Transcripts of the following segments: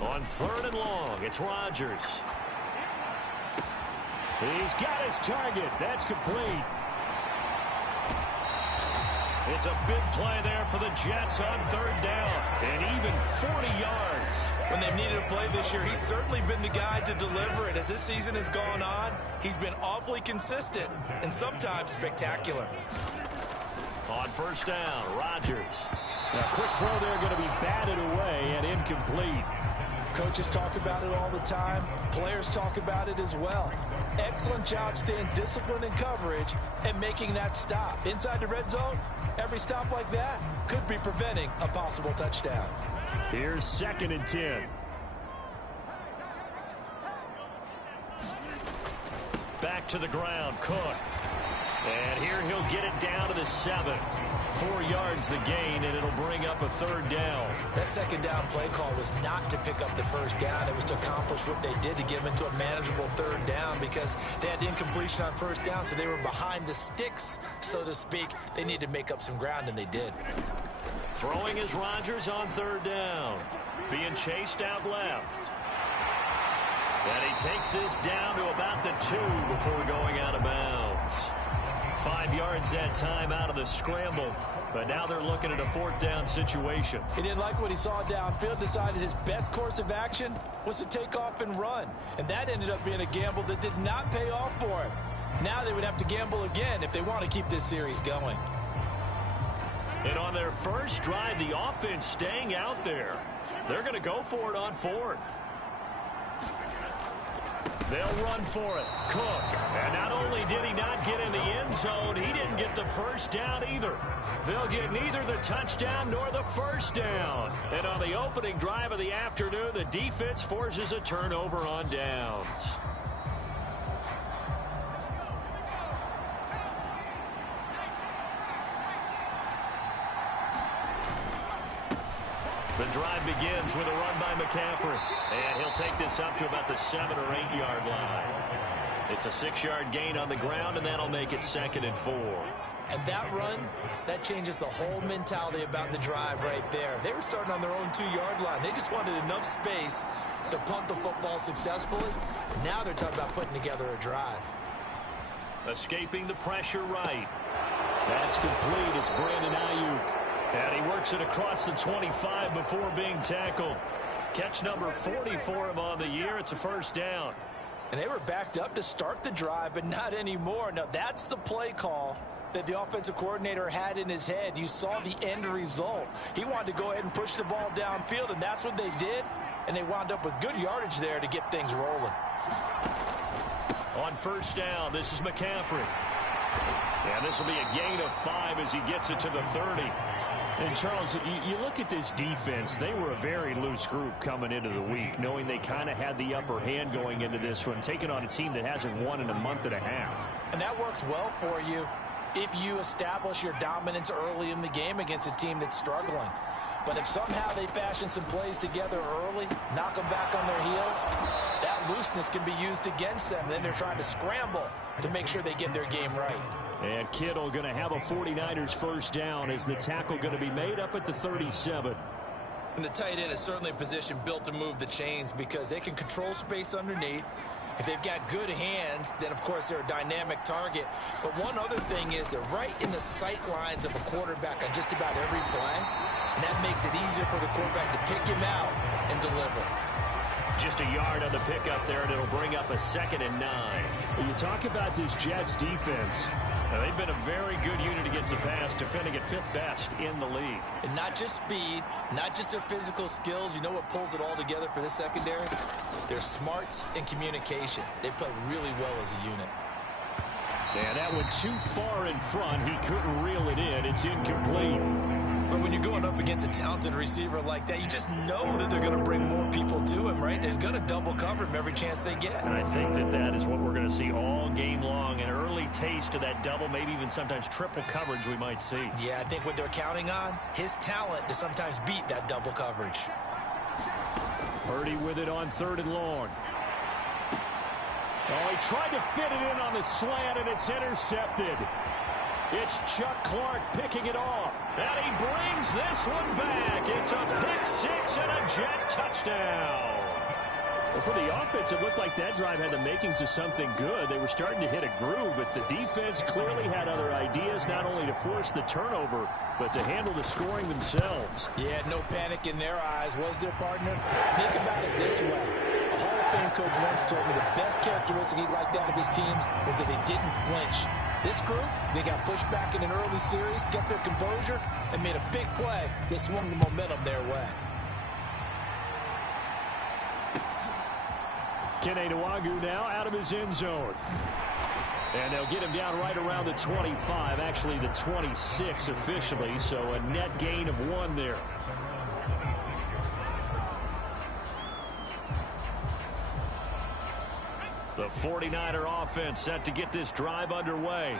On 3rd and long, it's Rodgers. He's got his target. That's complete. It's a big play there for the Jets on 3rd down. And even 40 yards. When they've needed a play this year, he's certainly been the guy to deliver it. As this season has gone on, he's been awfully consistent and sometimes spectacular. On 1st down, Rodgers. A quick throw there going to be batted away and incomplete. Coaches talk about it all the time. Players talk about it as well. Excellent job staying disciplined in coverage and making that stop. Inside the red zone, every stop like that could be preventing a possible touchdown. Here's 2nd and 10. Back to the ground, Cook. And here he'll get it down to the 7. 4 yards the gain, and it'll bring up a 3rd down. That 2nd down play call was not to pick up the 1st down. It was to accomplish what they did to get them into a manageable 3rd down because they had incompletion on 1st down, so they were behind the sticks, so to speak. They needed to make up some ground, and they did. Throwing is Rodgers on 3rd down. Being chased out left. And he takes this down to about the 2 before going out of bounds. 5 yards that time out of the scramble. But now they're looking at a 4th down situation. He didn't like what he saw downfield, decided his best course of action was to take off and run. And that ended up being a gamble that did not pay off for him. Now they would have to gamble again if they want to keep this series going. And on their first drive, the offense staying out there. They're going to go for it on 4th. They'll run for it. Cook. And not only did he not get in the end zone, he didn't get the 1st down either. They'll get neither the touchdown nor the 1st down. And on the opening drive of the afternoon, the defense forces a turnover on downs. The drive begins with a run by McCaffrey. And he'll take this up to about the 7 or 8 yard line. It's a 6-yard gain on the ground, and that'll make it 2nd and 4. And that run, that changes the whole mentality about the drive right there. They were starting on their own 2-yard line. They just wanted enough space to punt the football successfully. Now they're talking about putting together a drive. Escaping the pressure right. That's complete. It's Brandon Ayuk. And he works it across the 25 before being tackled. Catch number 40 for him on the year. It's a 1st down. And they were backed up to start the drive, but not anymore. Now, that's the play call that the offensive coordinator had in his head. You saw the end result. He wanted to go ahead and push the ball downfield, and that's what they did. And they wound up with good yardage there to get things rolling. On 1st down, this is McCaffrey. And this will be a gain of 5 as he gets it to the 30. And, Charles, you look at this defense, they were a very loose group coming into the week, knowing they kind of had the upper hand going into this one, taking on a team that hasn't won in a month and a half. And that works well for you if you establish your dominance early in the game against a team that's struggling. But if somehow they fashion some plays together early, knock them back on their heels, that looseness can be used against them. Then they're trying to scramble to make sure they get their game right. And Kittle going to have a 49ers 1st down as the tackle going to be made up at the 37. And the tight end is certainly a position built to move the chains because they can control space underneath. If they've got good hands, then, of course, they're a dynamic target. But one other thing is they're right in the sight lines of a quarterback on just about every play. And that makes it easier for the quarterback to pick him out and deliver. Just a yard on the pickup there, and it'll bring up a 2nd and 9. When you talk about this Jets defense, they've been a very good unit against the pass, defending at 5th best in the league. And not just speed, not just their physical skills. You know what pulls it all together for this secondary? Their smarts and communication. They play really well as a unit. And that went too far in front. He couldn't reel it in. It's incomplete. But when you're going up against a talented receiver like that, you just know that they're going to bring more people to him, right? They're going to double cover him every chance they get. And I think that is what we're going to see all game long. An early taste of that double, maybe even sometimes triple coverage we might see. Yeah, I think what they're counting on, his talent to sometimes beat that double coverage. Purdy with it on 3rd and long. Oh, he tried to fit it in on the slant, and it's intercepted. It's Chuck Clark picking it off. And he brings this one back. It's a pick six and a Jet touchdown. Well, for the offense, it looked like that drive had the makings of something good. They were starting to hit a groove, but the defense clearly had other ideas, not only to force the turnover, but to handle the scoring themselves. Yeah, no panic in their eyes, was there, partner? Think about it this way. A Hall of Fame coach once told me the best characteristic he liked out of his teams was that they didn't flinch. This group, they got pushed back in an early series, kept their composure, and made a big play that swung the momentum their way. Kene Nwangwu now out of his end zone. And they'll get him down right around the 25, actually the 26 officially, so a net gain of 1 there. The 49er offense set to get this drive underway.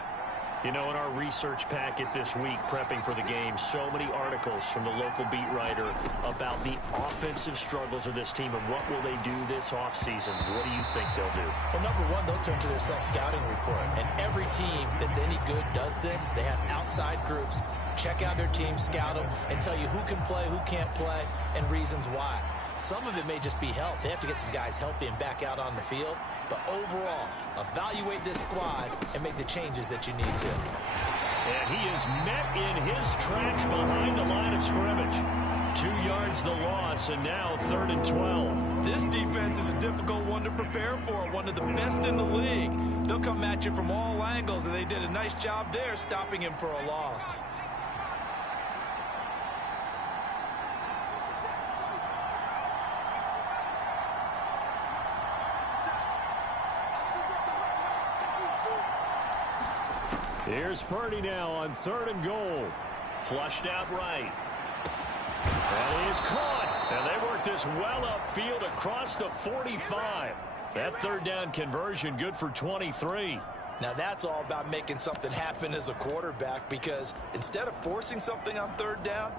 You know, in our research packet this week, prepping for the game, so many articles from the local beat writer about the offensive struggles of this team and what will they do this offseason. What do you think they'll do? Well, number one, they'll turn to their self-scouting report. And every team that's any good does this. They have outside groups, check out their team, scout them, and tell you who can play, who can't play, and reasons why. Some of it may just be health. They have to get some guys healthy and back out on the field. But overall, evaluate this squad and make the changes that you need to. And he is met in his tracks behind the line of scrimmage. 2 yards the loss, and now 3rd and 12. This defense is a difficult one to prepare for, one of the best in the league. They'll come at you from all angles, and they did a nice job there stopping him for a loss. Here's Purdy now on 3rd and goal. Flushed out right. And he is caught. And they work this well upfield across the 45. That 3rd down conversion good for 23. Now that's all about making something happen as a quarterback, because instead of forcing something on 3rd down,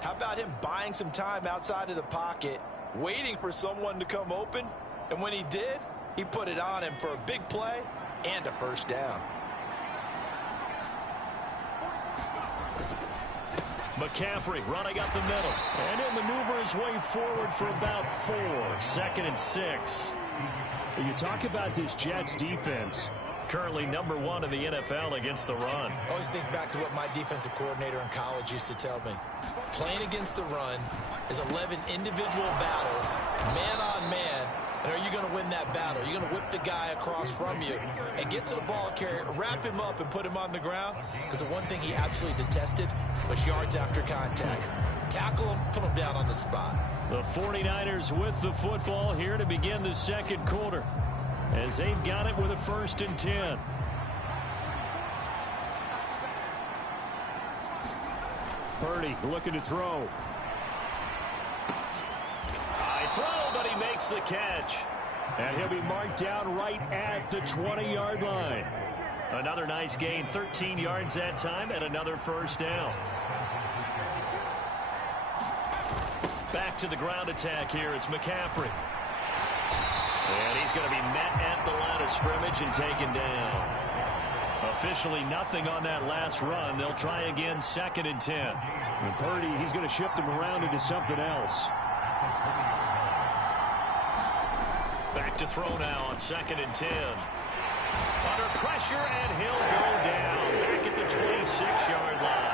how about him buying some time outside of the pocket, waiting for someone to come open, and when he did, he put it on him for a big play and a 1st down. McCaffrey running up the middle. And he'll maneuver his way forward for about 4. 2nd and 6. You talk about this Jets defense. Currently number 1 in the NFL against the run. Always think back to what my defensive coordinator in college used to tell me. Playing against the run is 11 individual battles, man on man. And are you going to win that battle? You're going to whip the guy across from you and get to the ball carrier, wrap him up, and put him on the ground? Because the one thing he absolutely detested was yards after contact. Tackle him, put him down on the spot. The 49ers with the football here to begin the 2nd quarter, as they've got it with a 1st and 10. Purdy looking to throw. High throw, but he makes the catch. And he'll be marked down right at the 20-yard line. Another nice gain, 13 yards that time, and another 1st down. Back to the ground attack here. It's McCaffrey. And he's going to be met at the line of scrimmage and taken down. Officially nothing on that last run. They'll try again, 2nd and 10. And Purdy, he's going to shift him around into something else. Back to throw now on 2nd and 10. Under pressure, and he'll go down back at the 26-yard line.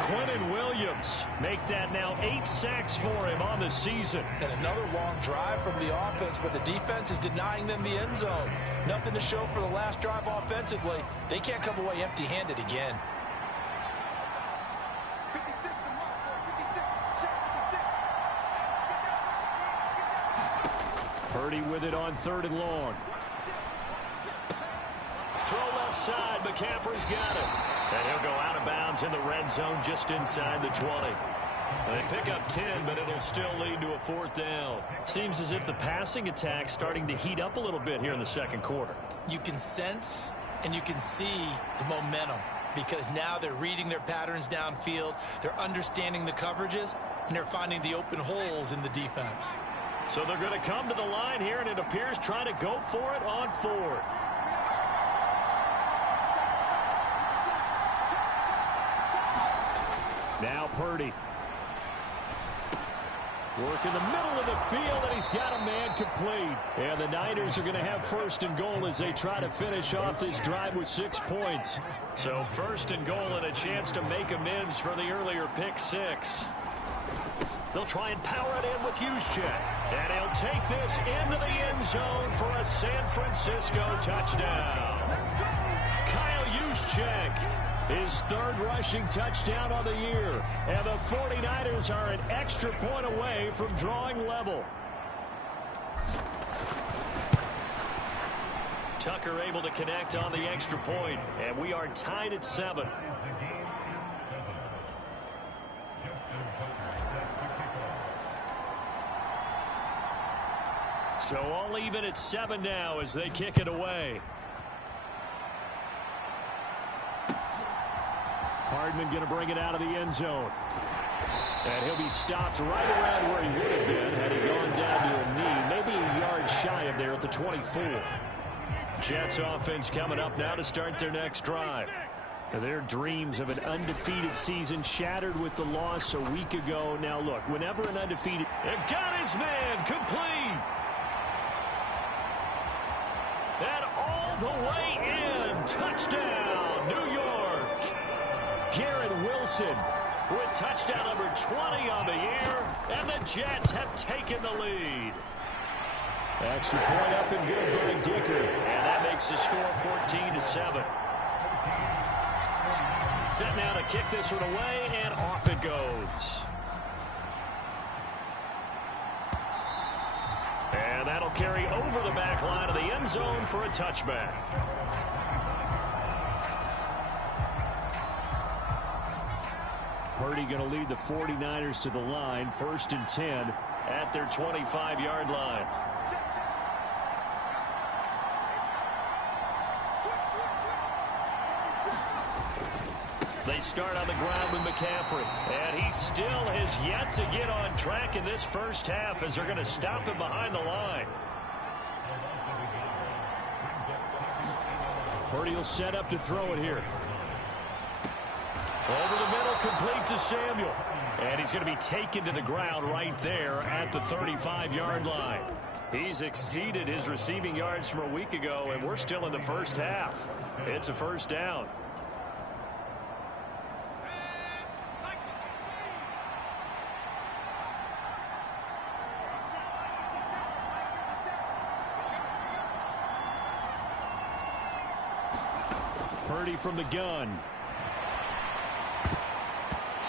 Quentin Williams make that now 8 sacks for him on the season. And another long drive from the offense, but the defense is denying them the end zone. Nothing to show for the last drive offensively. They can't come away empty-handed again. Purdy with it on 3rd and long. Throw left side. McCaffrey's got it. And he'll go out of bounds in the red zone just inside the 20. They pick up 10, but it'll still lead to a 4th down. Seems as if the passing attack's starting to heat up a little bit here in the 2nd quarter. You can sense and you can see the momentum, because now they're reading their patterns downfield, they're understanding the coverages, and they're finding the open holes in the defense. So they're going to come to the line here, and it appears trying to go for it on 4th. Purdy. Work in the middle of the field, and he's got a man complete. And the Niners are going to have first and goal as they try to finish off this drive with 6 points. So first and goal and a chance to make amends for the earlier pick six. They'll try and power it in with Juszczyk. And he'll take this into the end zone for a San Francisco touchdown. Kyle Juszczyk, his third rushing touchdown of the year. And the 49ers are an extra point away from drawing level. Tucker able to connect on the extra point. And we are tied at 7. So all even at 7 now as they kick it away. Hardman going to bring it out of the end zone. And he'll be stopped right around where he would have been had he gone down to a knee. Maybe a yard shy of there at the 24. Jets offense coming up now to start their next drive. Their dreams of an undefeated season shattered with the loss a week ago. Now look, whenever an undefeated... And got his man complete. And all the way in. Touchdown, New York. Garrett Wilson with touchdown number 20 on the year. And the Jets have taken the lead. Extra point up and good by Dicker. And that makes the score 14-7. Set now to kick this one away, and off it goes. And that'll carry over the back line of the end zone for a touchback. Purdy going to lead the 49ers to the line, 1st and 10 at their 25-yard line. They start on the ground with McCaffrey, and he still has yet to get on track in this first half as they're going to stop him behind the line. Purdy will set up to throw it here. Over the middle, complete to Samuel. And he's going to be taken to the ground right there at the 35-yard line. He's exceeded his receiving yards from a week ago, and we're still in the first half. It's a first down. Purdy from the gun.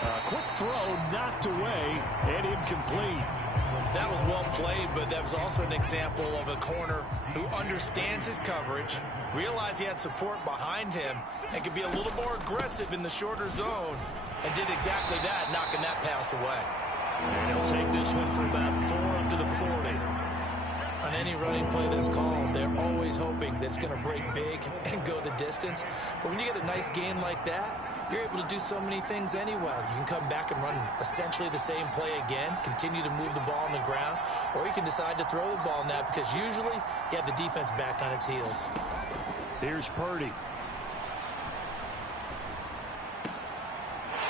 A quick throw knocked away and incomplete. That was well played, but that was also an example of a corner who understands his coverage, realized he had support behind him, and could be a little more aggressive in the shorter zone, and did exactly that, knocking that pass away. And he'll take this one for about 4 up to the 40. On any running play that's called, they're always hoping that it's going to break big and go the distance. But when you get a nice gain like that, you're able to do so many things anyway. You can come back and run essentially the same play again, continue to move the ball on the ground, or you can decide to throw the ball now because usually you have the defense back on its heels. Here's Purdy.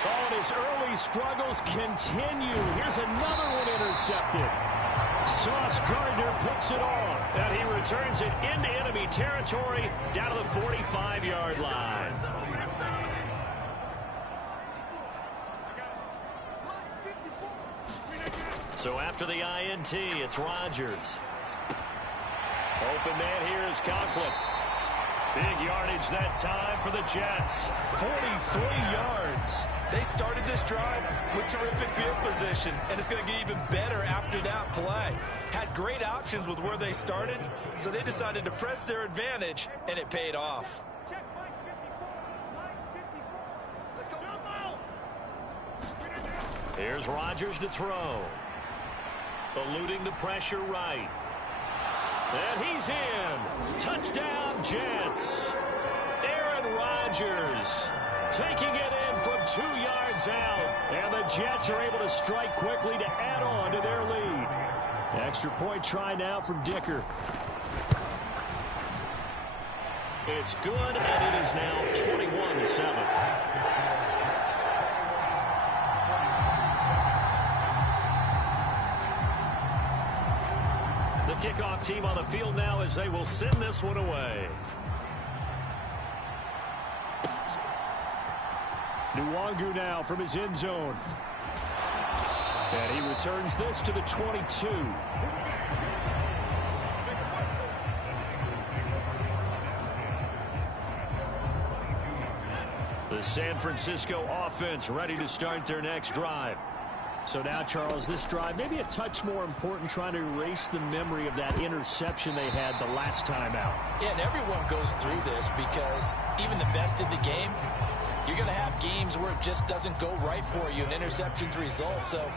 Oh, and his early struggles continue. Here's another one intercepted. Sauce Gardner picks it off, and he returns it into enemy territory down to the 45-yard line. So after the INT, it's Rodgers. Open man here is Conklin. Big yardage that time for the Jets. 43 yards. They started this drive with terrific field position, and it's going to get even better after that play. Had great options with where they started, so they decided to press their advantage, and it paid off. Here's Rodgers to throw. Eluding the pressure right. And he's in. Touchdown, Jets. Aaron Rodgers taking it in from 2 yards out. And the Jets are able to strike quickly to add on to their lead. Extra point try now from Dicker. It's good, and it is now 21-7. The kickoff team on the field now as they will send this one away. Nwangu now from his end zone. And he returns this to the 22. The San Francisco offense ready to start their next drive. So now, Charles, this drive maybe a touch more important, trying to erase the memory of that interception they had the last time out. Yeah, and everyone goes through this because even the best in the game, you're going to have games where it just doesn't go right for you and interceptions result. So,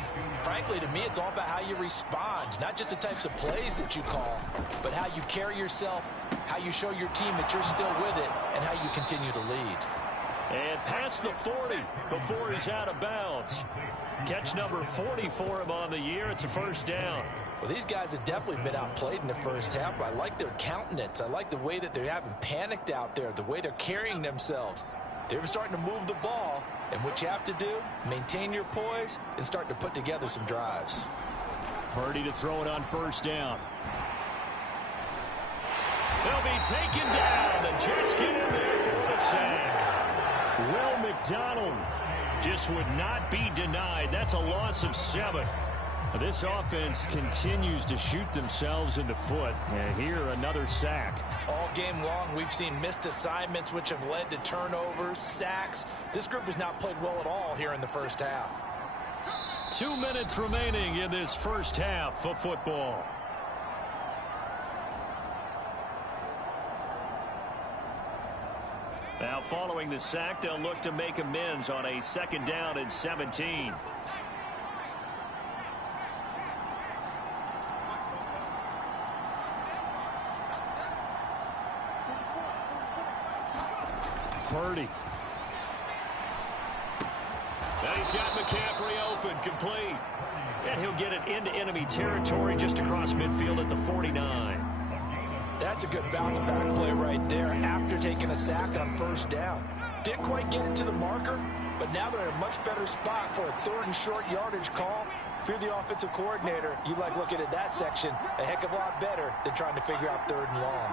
frankly, to me, it's all about how you respond, not just the types of plays that you call, but how you carry yourself, how you show your team that you're still with it, and how you continue to lead. And past the 40 before he's out of bounds. Catch number 40 for him on the year. It's a first down. Well, these guys have definitely been outplayed in the first half, but I like their countenance. I like the way that they haven't panicked out there, the way they're carrying themselves. They're starting to move the ball, and what you have to do, maintain your poise and start to put together some drives. Purdy to throw it on first down. They'll be taken down. The Jets get in there for the sack. Will McDonald just would not be denied. That's a loss of 7. This offense continues to shoot themselves in the foot. And here, another sack. All game long, we've seen missed assignments, which have led to turnovers, sacks. This group has not played well at all here in the first half. 2 minutes remaining in this first half of football. Now, following the sack, they'll look to make amends on a second down and 17. Purdy. Now he's got McCaffrey open, complete. And he'll get it into enemy territory just across midfield at the 49. That's a good bounce back play right there after taking a sack on first down. Didn't quite get it to the marker, but now they're in a much better spot for a 3rd and short yardage call. If you're the offensive coordinator, you like looking at that section a heck of a lot better than trying to figure out 3rd and long.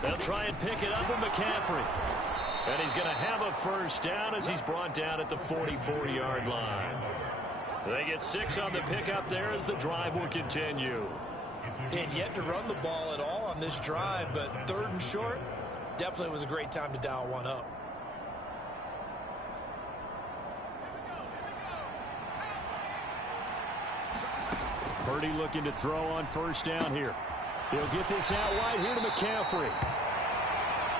They'll try and pick it up with McCaffrey. And he's going to have a first down as he's brought down at the 44-yard line. They get 6 on the pickup there as the drive will continue. They had yet to run the ball at all on this drive, but 3rd and short definitely was a great time to dial one up. Purdy looking to throw on first down here. He'll get this out wide here to McCaffrey.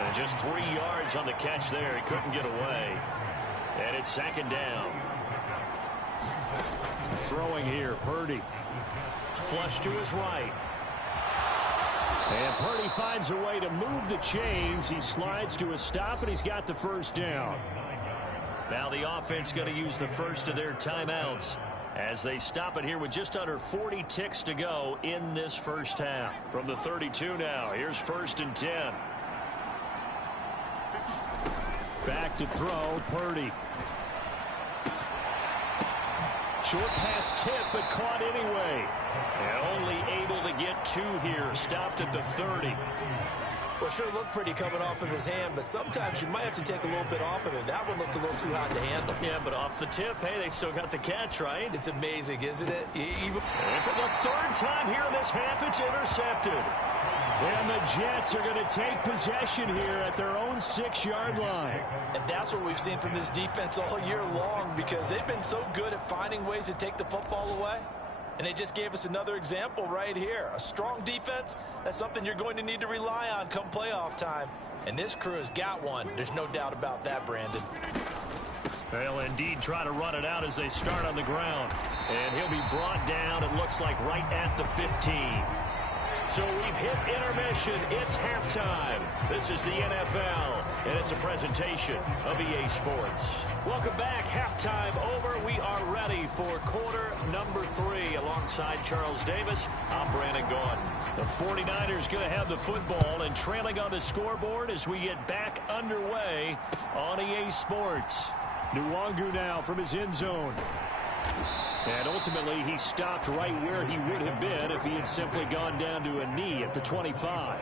And just 3 yards on the catch there. He couldn't get away. And it's 2nd down. Throwing here, Purdy. Flush to his right. And Purdy finds a way to move the chains. He slides to a stop, and he's got the first down. Now the offense going to use the first of their timeouts as they stop it here with just under 40 ticks to go in this first half. From the 32 now, here's 1st and 10. Back to throw, Purdy. Short pass tip, but caught anyway. And only able to get 2 here. Stopped at the 30. Well, sure looked pretty coming off of his hand, but sometimes you might have to take a little bit off of it. That one looked a little too hot to handle. Yeah, but off the tip, hey, they still got the catch, right? It's amazing, isn't it? And for the 3rd time here in this half, it's intercepted. And the Jets are going to take possession here at their own 6-yard line. And that's what we've seen from this defense all year long, because they've been so good at finding ways to take the football away. And they just gave us another example right here. A strong defense, that's something you're going to need to rely on come playoff time. And this crew has got one. There's no doubt about that, Brandon. They'll indeed try to run it out as they start on the ground. And he'll be brought down, it looks like, right at the 15. So we've hit intermission. It's halftime. This is the NFL, and it's a presentation of EA Sports. Welcome back. Halftime over. We are ready for quarter number 3. Alongside Charles Davis, I'm Brandon Gaudin. The 49ers going to have the football and trailing on the scoreboard as we get back underway on EA Sports. Nwangu now from his end zone. And ultimately, he stopped right where he would have been if he had simply gone down to a knee at the 25.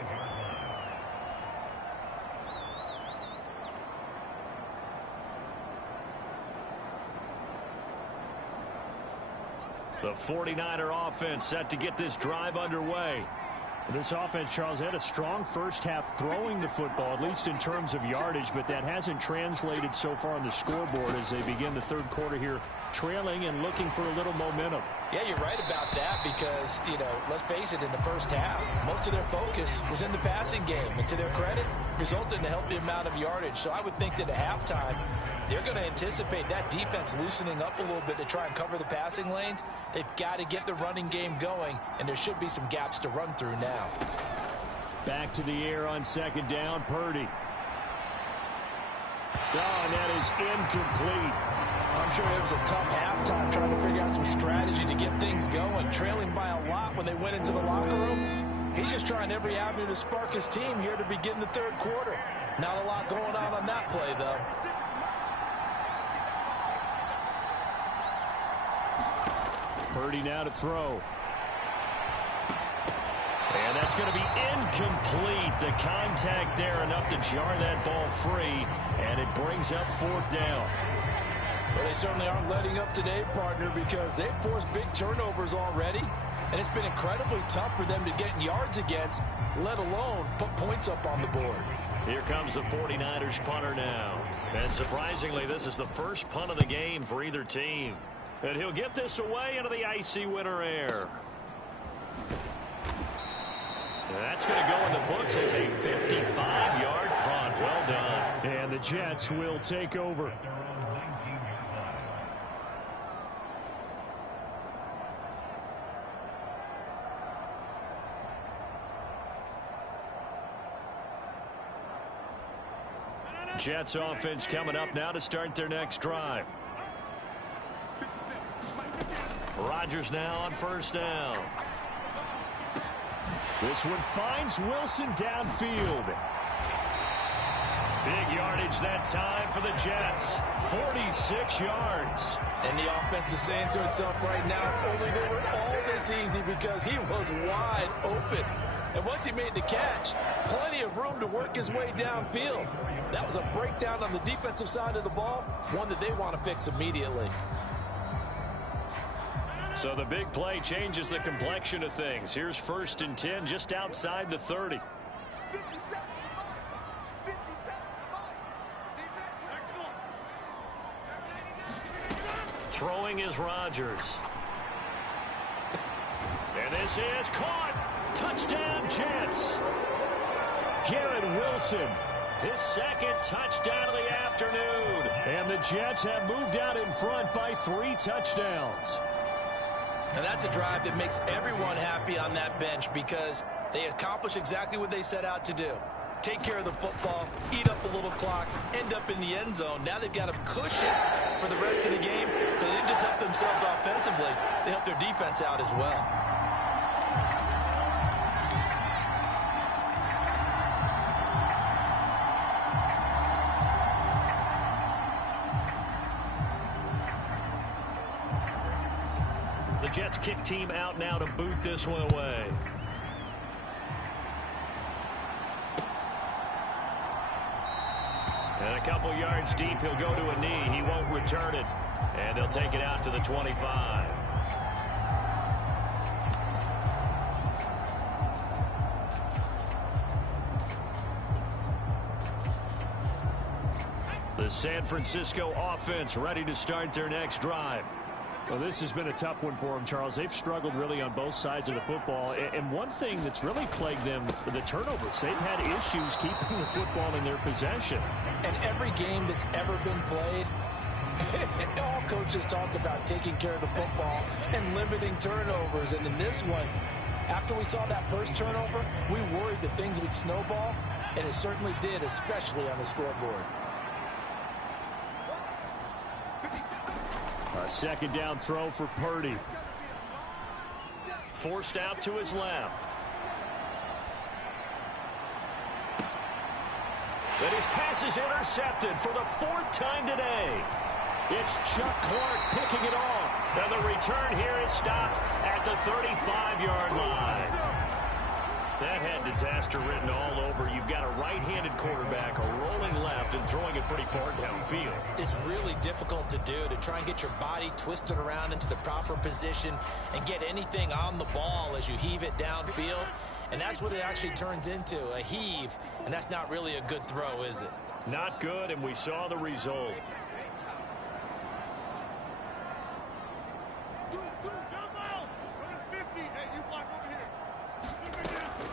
The 49er offense set to get this drive underway. This offense, Charles, had a strong first half throwing the football, at least in terms of yardage, but that hasn't translated so far on the scoreboard as they begin the third quarter here, trailing and looking for a little momentum. Yeah, you're right about that because, let's face it, in the first half, most of their focus was in the passing game. And to their credit, resulted in a healthy amount of yardage. So I would think that at halftime, they're going to anticipate that defense loosening up a little bit to try and cover the passing lanes. They've got to get the running game going, and there should be some gaps to run through now. Back to the air on second down, Purdy. Oh, and that is incomplete. I'm sure it was a tough halftime trying to figure out some strategy to get things going, trailing by a lot when they went into the locker room. He's just trying every avenue to spark his team here to begin the third quarter. Not a lot going on that play, though. Purdy now to throw. And that's going to be incomplete. The contact there enough to jar that ball free, and it brings up fourth down. Well, they certainly aren't letting up today, partner, because they've forced big turnovers already, and it's been incredibly tough for them to get yards against, let alone put points up on the board. Here comes the 49ers punter now. And surprisingly, this is the first punt of the game for either team. And he'll get this away into the icy winter air. That's going to go in the books as a 55-yard punt. Well done. And the Jets will take over. Jets offense coming up now to start their next drive. Rodgers now on first down. This one finds Wilson downfield. Big yardage that time for the Jets. 46 yards. And the offense is saying to itself right now, only they were all this easy because he was wide open. And once he made the catch, plenty of room to work his way downfield. That was a breakdown on the defensive side of the ball, one that they want to fix immediately. So the big play changes the complexion of things. Here's 1st and 10 just outside the 30. Throwing is Rodgers. And this is caught. Touchdown, Jets. Garrett Wilson, his second touchdown of the afternoon. And the Jets have moved out in front by 3 touchdowns. And that's a drive that makes everyone happy on that bench because they accomplish exactly what they set out to do. Take care of the football, eat up a little clock, end up in the end zone. Now they've got a cushion for the rest of the game. So they didn't just help themselves offensively, they helped their defense out as well. The Jets kick team out now to boot this one away. And a couple yards deep, he'll go to a knee. He won't return it. And they'll take it out to the 25. The San Francisco offense ready to start their next drive. Well, this has been a tough one for them, Charles. They've struggled really on both sides of the football. And one thing that's really plagued them, the turnovers. They've had issues keeping the football in their possession. And every game that's ever been played, all coaches talk about taking care of the football and limiting turnovers. And in this one, after we saw that first turnover, we worried that things would snowball, and it certainly did, especially on the scoreboard. A second down throw for Purdy. Forced out to his left. And his pass is intercepted for the 4th time today. It's Chuck Clark picking it off. And the return here is stopped at the 35-yard line. That had disaster written all over. You've got a right-handed quarterback, a rolling left, and throwing it pretty far downfield. It's really difficult to do, to try and get your body twisted around into the proper position and get anything on the ball as you heave it downfield. And that's what it actually turns into, a heave. And that's not really a good throw, is it? Not good, and we saw the result.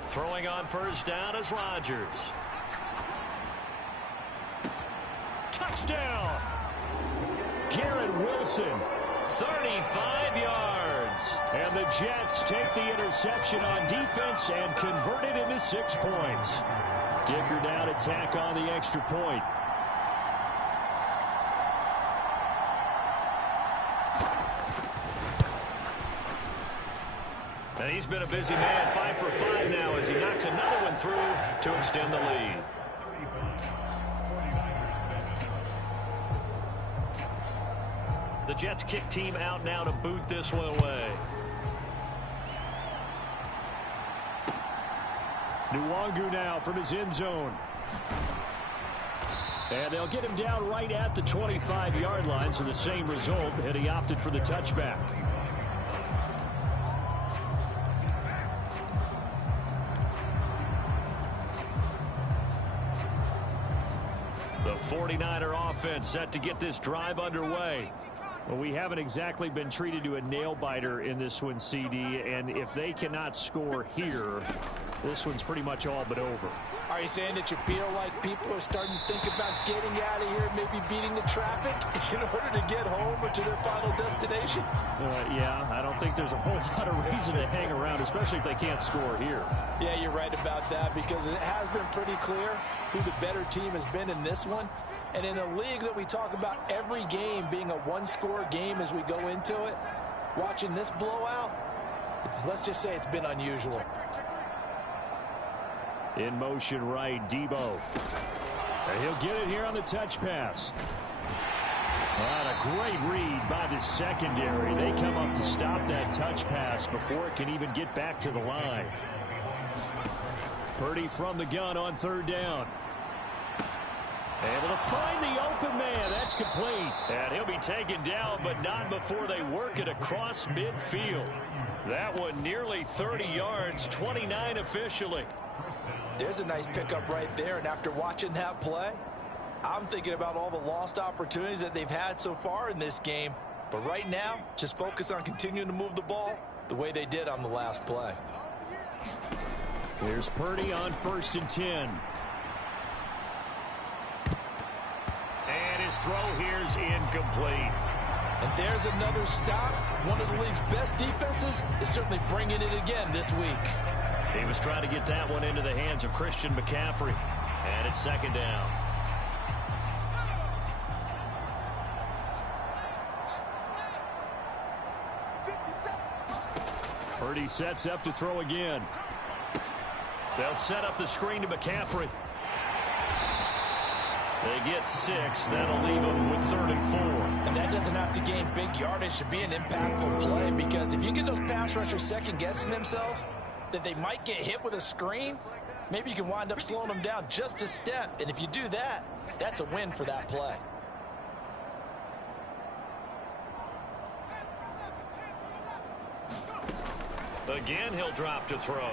Throwing on first down is Rodgers. Touchdown! Garrett Wilson, 35 yards. And the Jets take the interception on defense and convert it into 6 points. Dicker down to tack on the extra point. And he's been a busy man, 5 for 5 now as he knocks another one through to extend the lead. The Jets kick team out now to boot this one away. Nwangu now from his end zone. And they'll get him down right at the 25-yard line, so the same result, and he opted for the touchback. The 49er offense set to get this drive underway. Well, we haven't exactly been treated to a nail-biter in this one, CD, and if they cannot score here, this one's pretty much all but over. Are you saying that you feel like people are starting to think about getting out of here, maybe beating the traffic in order to get home or to their final destination? Yeah, I don't think there's a whole lot of reason to hang around, especially if they can't score here. Yeah, you're right about that, because it has been pretty clear who the better team has been in this one. And in a league that we talk about every game being a one-score game as we go into it, watching this blowout, let's just say it's been unusual. In motion right, Debo. And he'll get it here on the touch pass. What a great read by the secondary. They come up to stop that touch pass before it can even get back to the line. Purdy from the gun on third down. Able to find the open man. That's complete. And he'll be taken down, but not before they work it across midfield. That one nearly 30 yards, 29 officially. There's a nice pickup right there, and after watching that play, I'm thinking about all the lost opportunities that they've had so far in this game. But right now, just focus on continuing to move the ball the way they did on the last play. Here's Purdy on 1st and 10. And his throw here's incomplete. And there's another stop. One of the league's best defenses is certainly bringing it again this week. He was trying to get that one into the hands of Christian McCaffrey. And it's 2nd down. Purdy sets up to throw again. They'll set up the screen to McCaffrey. They get 6. That'll leave them with 3rd and 4. And that doesn't have to gain big yardage to be an impactful play, because if you get those pass rushers second-guessing themselves that they might get hit with a screen, maybe you can wind up slowing them down just a step. And if you do that, that's a win for that play. Again, he'll drop to throw.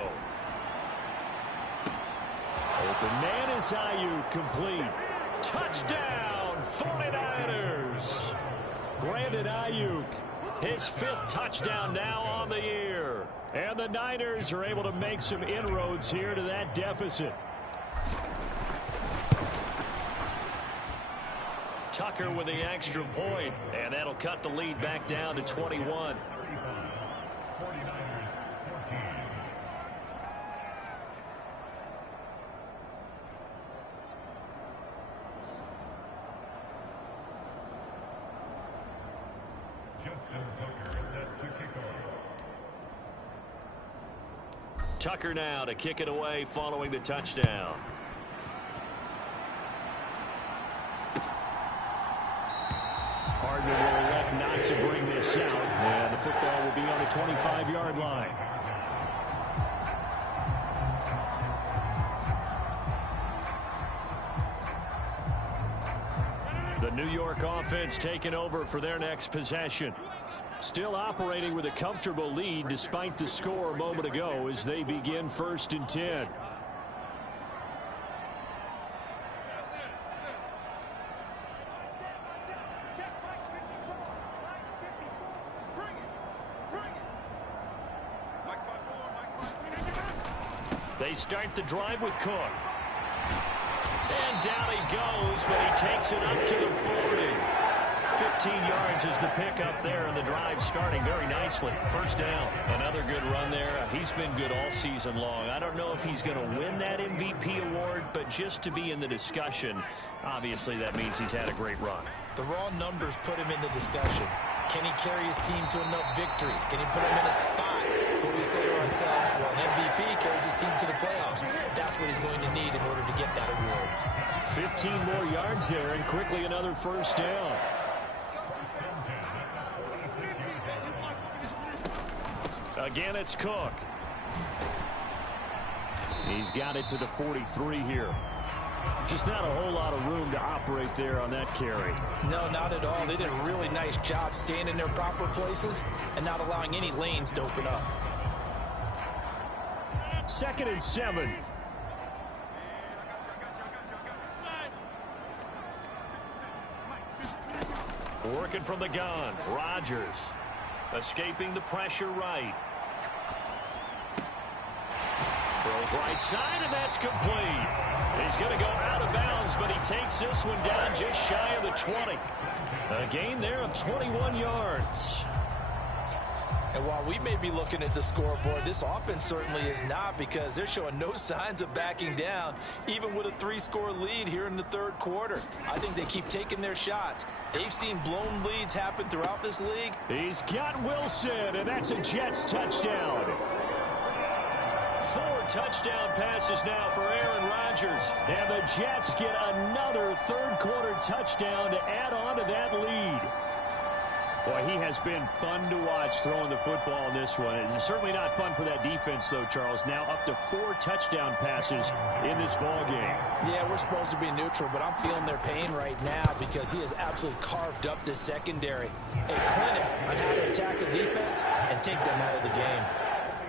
Open man is Ayuk, complete. Touchdown, 49ers. Brandon Ayuk, his 5th touchdown now on the year. And the Niners are able to make some inroads here to that deficit. Tucker with the extra point, and that'll cut the lead back down to 21. Tucker now to kick it away following the touchdown. Hardman will elect not to bring this out, and the football will be on the 25-yard line. The New York offense taking over for their next possession. Still operating with a comfortable lead despite the score a moment ago as they begin 1st and 10. They start the drive with Cook. And down he goes, but he takes it up to the 40. 15 yards is the pickup there, and the drive starting very nicely. 1st down. Another good run there. He's been good all season long. I don't know if he's going to win that MVP award, but just to be in the discussion, obviously that means he's had a great run. The raw numbers put him in the discussion. Can he carry his team to enough victories? Can he put him in a spot where we say to ourselves, well, an MVP carries his team to the playoffs. That's what he's going to need in order to get that award. 15 more yards there, and quickly another 1st down. Again, it's Cook. He's got it to the 43 here. Just not a whole lot of room to operate there on that carry. No, not at all. They did a really nice job staying in their proper places and not allowing any lanes to open up. 2nd and 7. Working from the gun. Rodgers escaping the pressure right. Throws right side, and that's complete. He's going to go out of bounds, but he takes this one down just shy of the 20. A gain there of 21 yards. And while we may be looking at the scoreboard, this offense certainly is not, because they're showing no signs of backing down, even with a 3-score lead here in the 3rd quarter. I think they keep taking their shots. They've seen blown leads happen throughout this league. He's got Wilson, and that's a Jets touchdown. 4 touchdown passes now for Aaron Rodgers. And the Jets get another 3rd quarter touchdown to add on to that lead. Boy, he has been fun to watch throwing the football in this one. It's certainly not fun for that defense, though, Charles. Now up to 4 touchdown passes in this ball game. Yeah, we're supposed to be neutral, but I'm feeling their pain right now because he has absolutely carved up this secondary. A clinic on how to attack the defense and take them out of the game.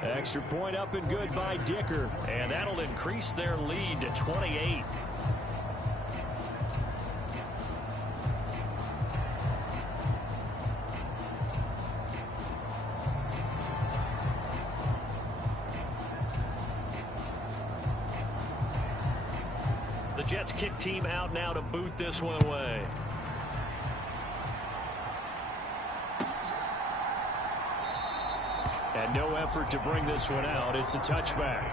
Extra point up and good by Dicker, and that'll increase their lead to 28. The Jets kick team out now to boot this one away. And no effort to bring this one out. It's a touchback.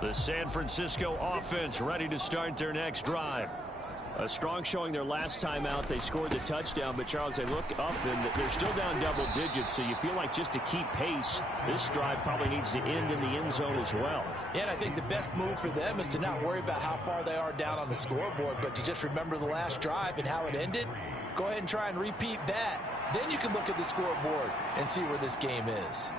The San Francisco offense ready to start their next drive. A strong showing their last time out. They scored the touchdown, but Charles, they look up and they're still down double digits, so you feel like just to keep pace, this drive probably needs to end in the end zone as well. Yeah, and I think the best move for them is to not worry about how far they are down on the scoreboard, but to just remember the last drive and how it ended. Go ahead and try and repeat that. Then you can look at the scoreboard and see where this game is.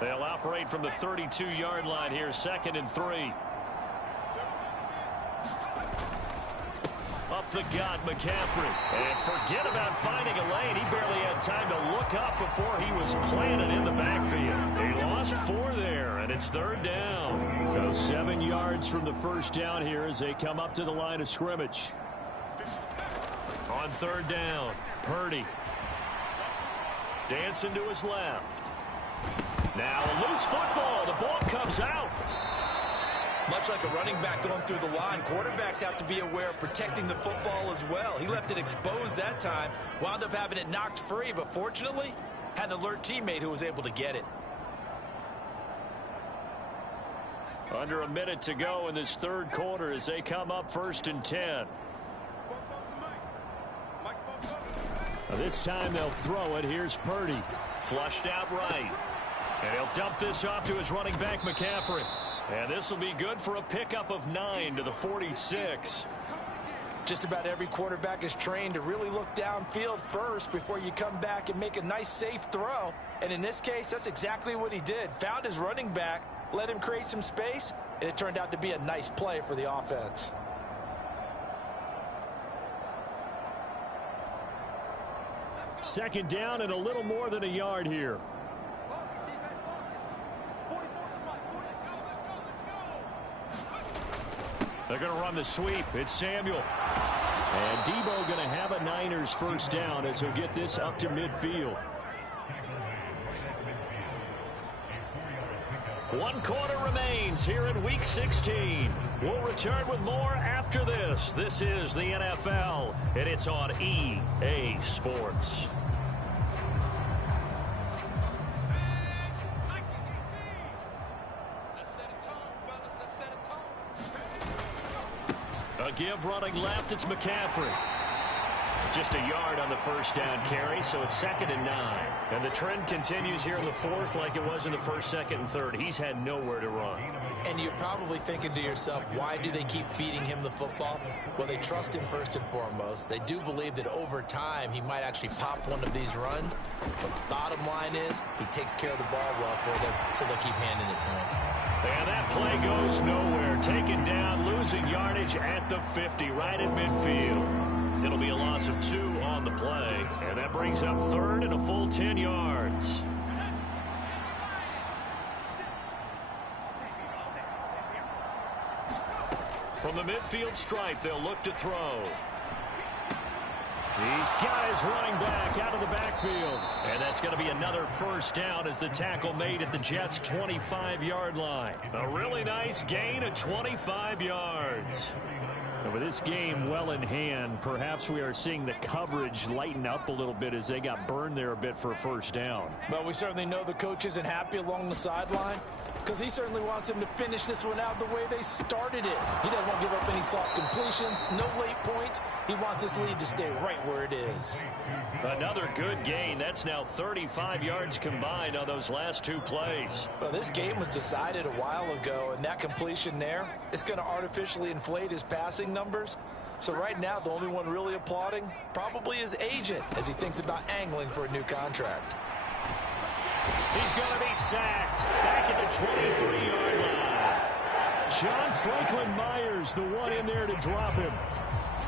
They'll operate from the 32-yard line here, 2nd and 3. Up the gut, McCaffrey. And forget about finding a lane. He barely had time to look up before he was planted in the backfield. He lost 4 there, and it's 3rd down. So 7 yards from the 1st down here as they come up to the line of scrimmage. On 3rd down, Purdy. Dancing to his left. Now a loose football. The ball comes out. Much like a running back going through the line, quarterbacks have to be aware of protecting the football as well. He left it exposed that time, wound up having it knocked free, but fortunately had an alert teammate who was able to get it. Under a minute to go in this 3rd quarter as they come up 1st and 10. Now this time they'll throw it. Here's Purdy. Flushed out right. And he'll dump this off to his running back, McCaffrey. And this will be good for a pickup of 9 to the 46. Just about every quarterback is trained to really look downfield first before you come back and make a nice, safe throw. And in this case, that's exactly what he did. Found his running back, let him create some space, and it turned out to be a nice play for the offense. Second down and a little more than a yard here. They're going to run the sweep. It's Samuel. And Debo going to have a Niners first down as he'll get this up to midfield. 1 quarter remains here in Week 16. We'll return with more after this. This is the NFL, and it's on EA Sports. A give running left, it's McCaffrey. Just a yard on the first down carry, so it's 2nd and 9. And the trend continues here in the 4th like it was in the 1st, 2nd, and 3rd. He's had nowhere to run. And you're probably thinking to yourself, why do they keep feeding him the football? Well, they trust him first and foremost. They do believe that over time he might actually pop one of these runs. But bottom line is he takes care of the ball well for them, so they'll keep handing it to him. And that play goes nowhere. Taken down, losing yardage at the 50, right in midfield. It'll be a loss of 2 on the play, and that brings up 3rd and a full 10 yards. From the midfield stripe, they'll look to throw. He's got his running back out of the backfield. And that's going to be another first down as the tackle made at the Jets' 25-yard line. A really nice gain of 25 yards. And with this game well in hand, perhaps we are seeing the coverage lighten up a little bit as they got burned there a bit for a first down. Well, we certainly know the coach isn't happy along the sideline because he certainly wants them to finish this one out the way they started it. He doesn't want to give up any soft completions, no late points. He wants his lead to stay right where it is. Another good gain. That's now 35 yards combined on those last 2 plays. Well, this game was decided a while ago, and that completion there is going to artificially inflate his passing numbers. So right now, the only one really applauding probably his agent as he thinks about angling for a new contract. He's going to be sacked back at the 23-yard line. John Franklin Myers, the one in there to drop him.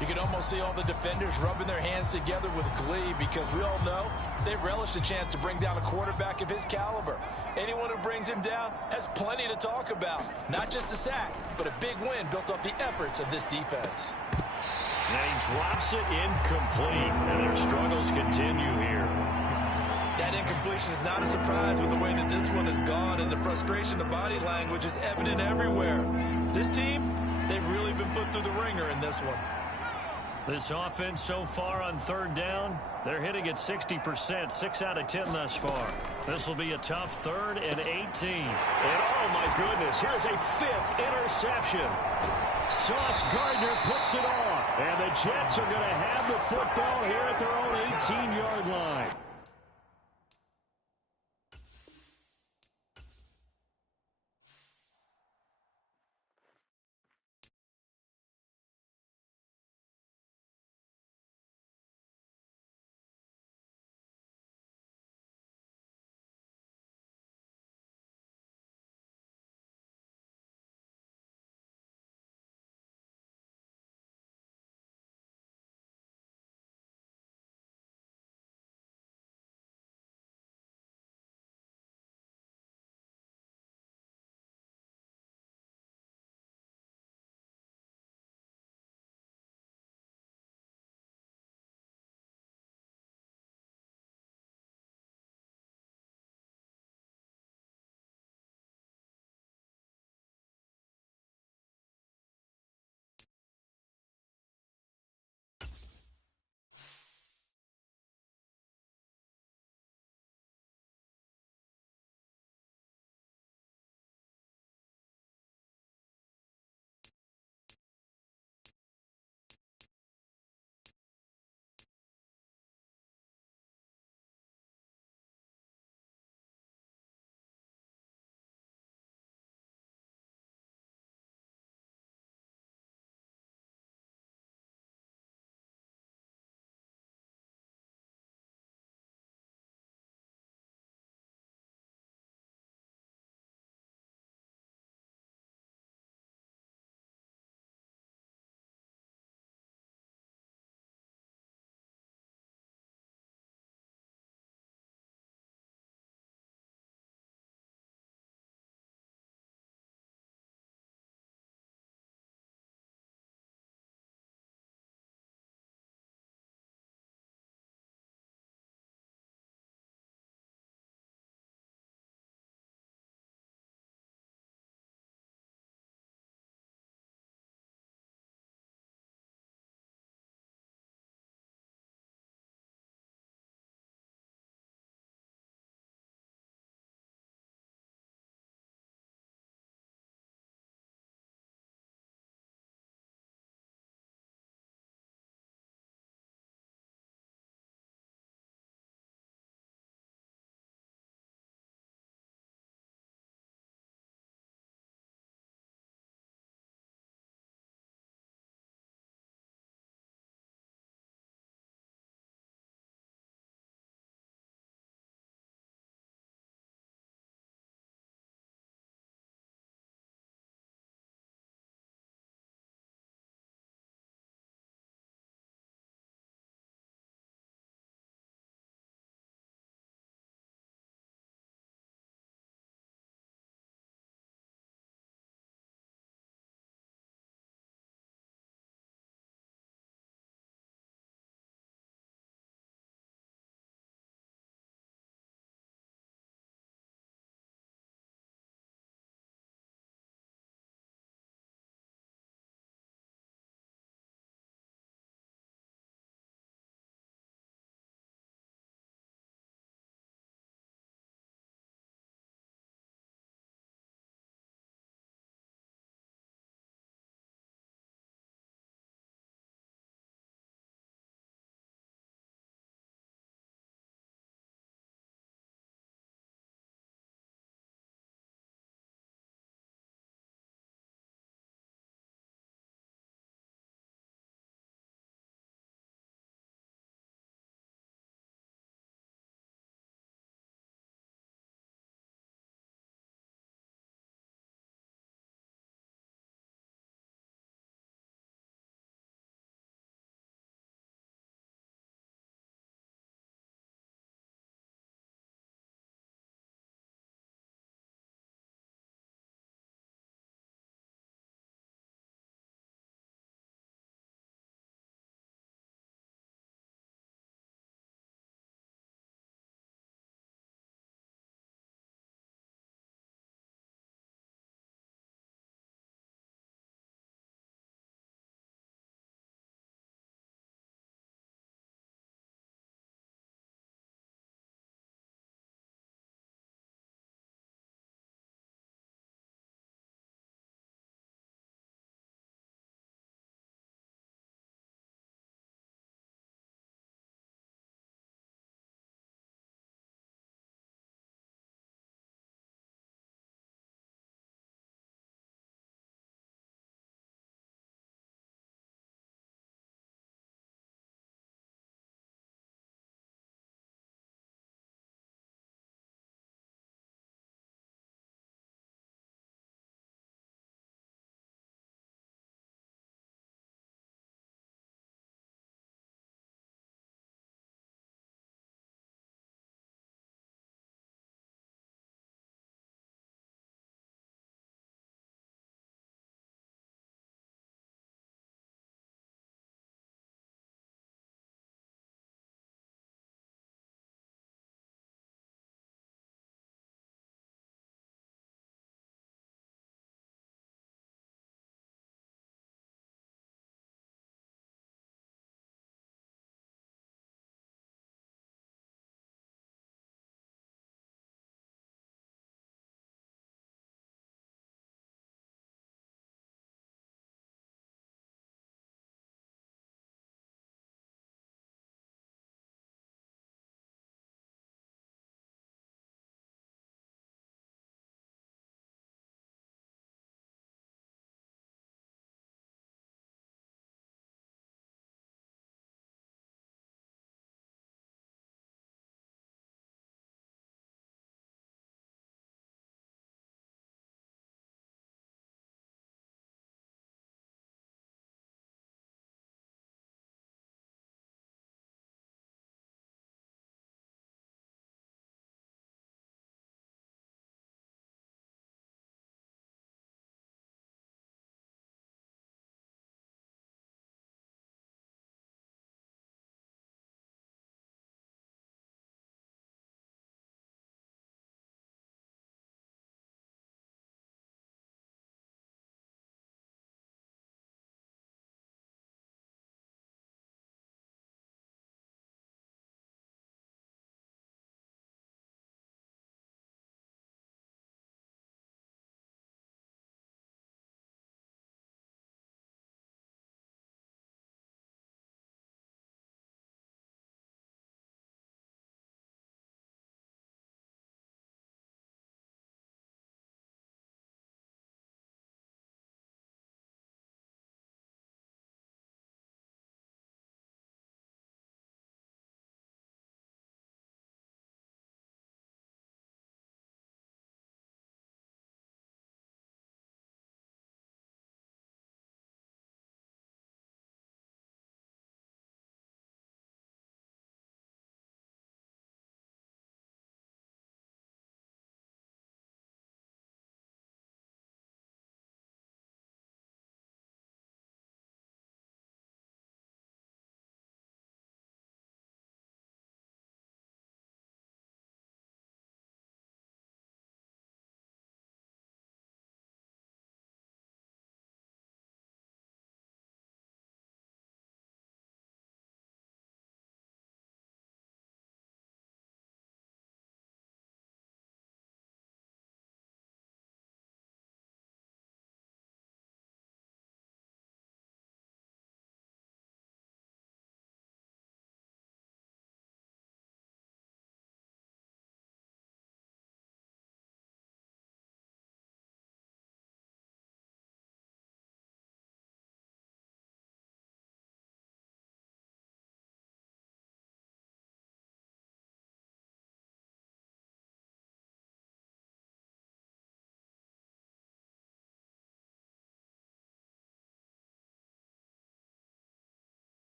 You can almost see all the defenders rubbing their hands together with glee because we all know they relish the chance to bring down a quarterback of his caliber. Anyone who brings him down has plenty to talk about. Not just a sack, but a big win built off the efforts of this defense. And he drops it incomplete, and their struggles continue here. That incompletion is not a surprise with the way that this one has gone, and the frustration of body language is evident everywhere. This team, they've really been put through the ringer in this one. This offense so far on 3rd down, they're hitting at 60%, 6 out of 10 thus far. This will be a tough 3rd and 18. And oh my goodness, here's a 5th interception. Sauce Gardner puts it off. And the Jets are going to have the football here at their own 18-yard line.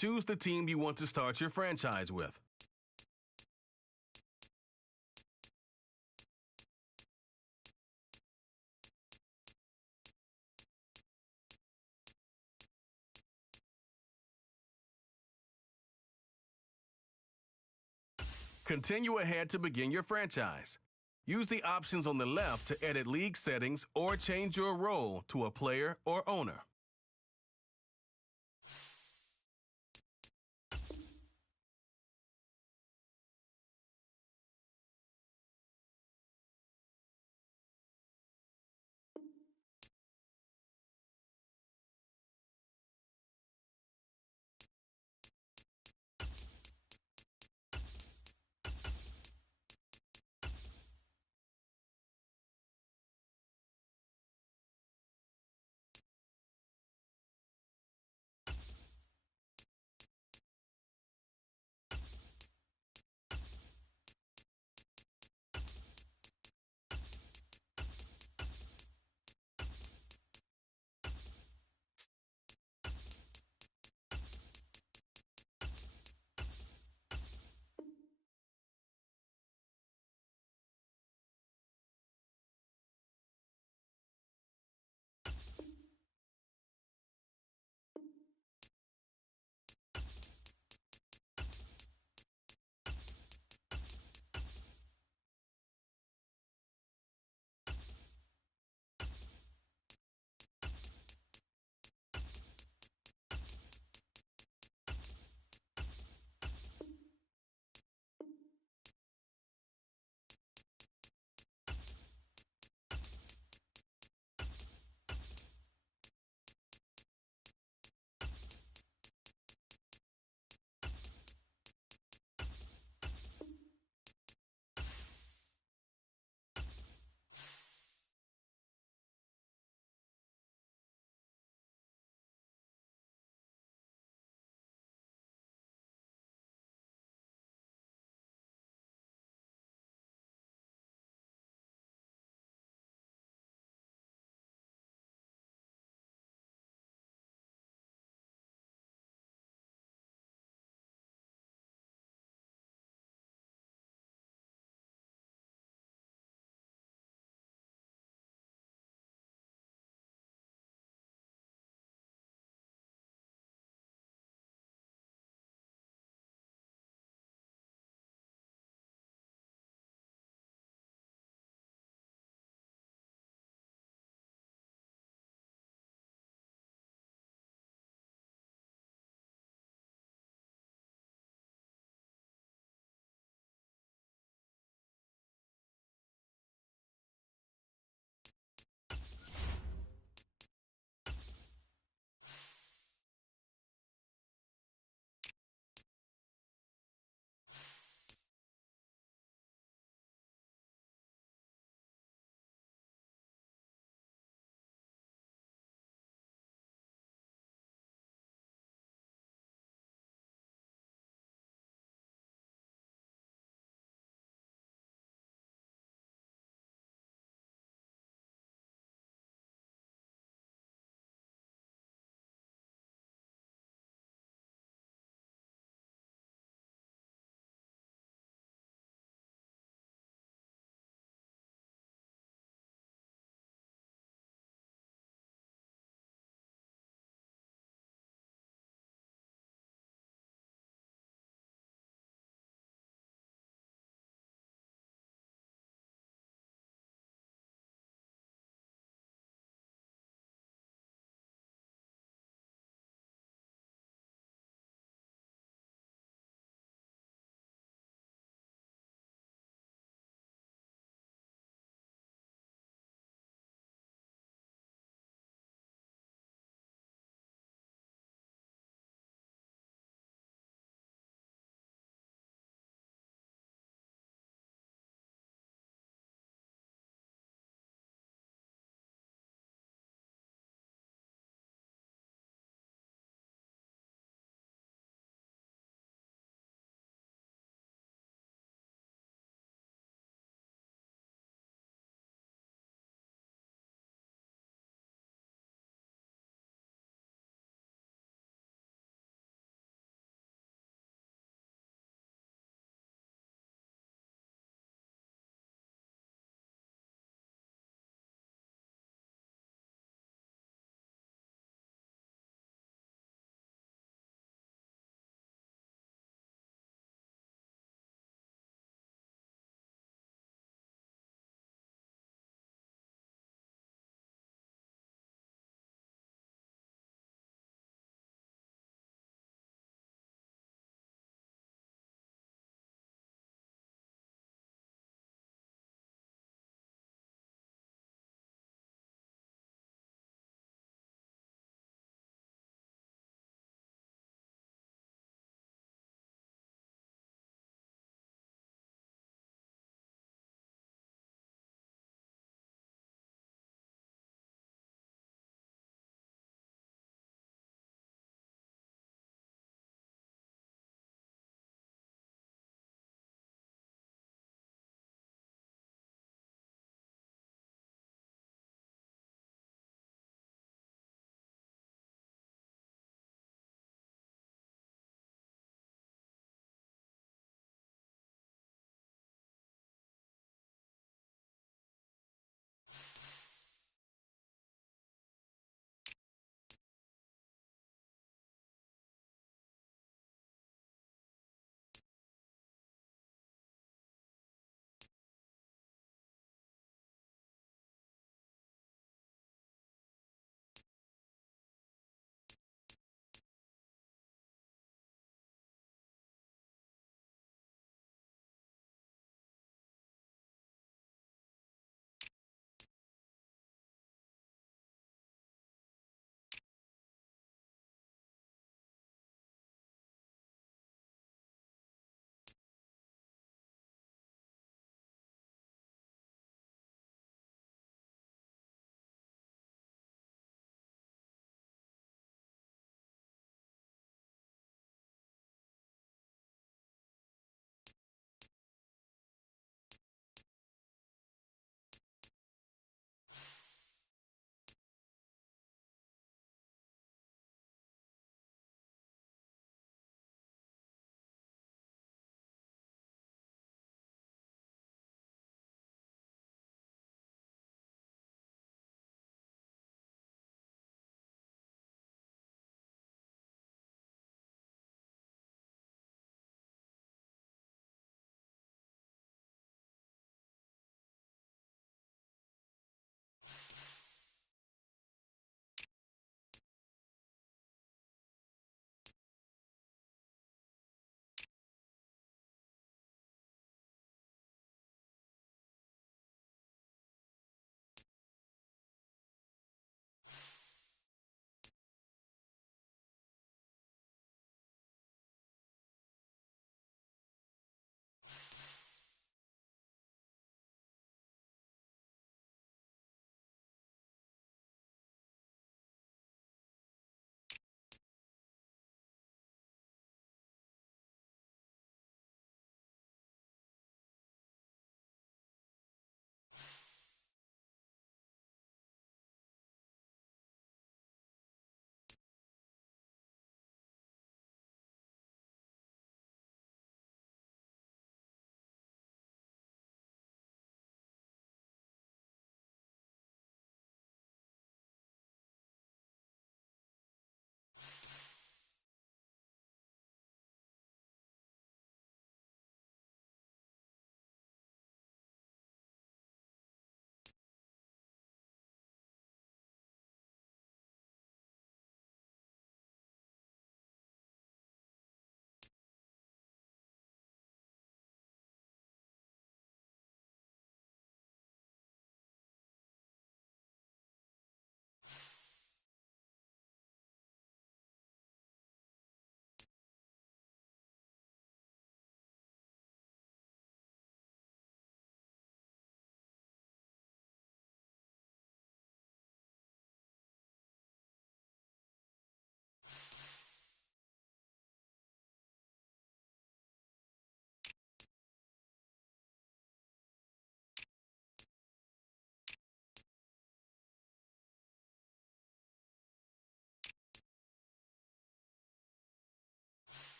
choose the team you want to start your franchise with. Continue ahead to begin your franchise. Use the options on the left to edit league settings or change your role to a player or owner.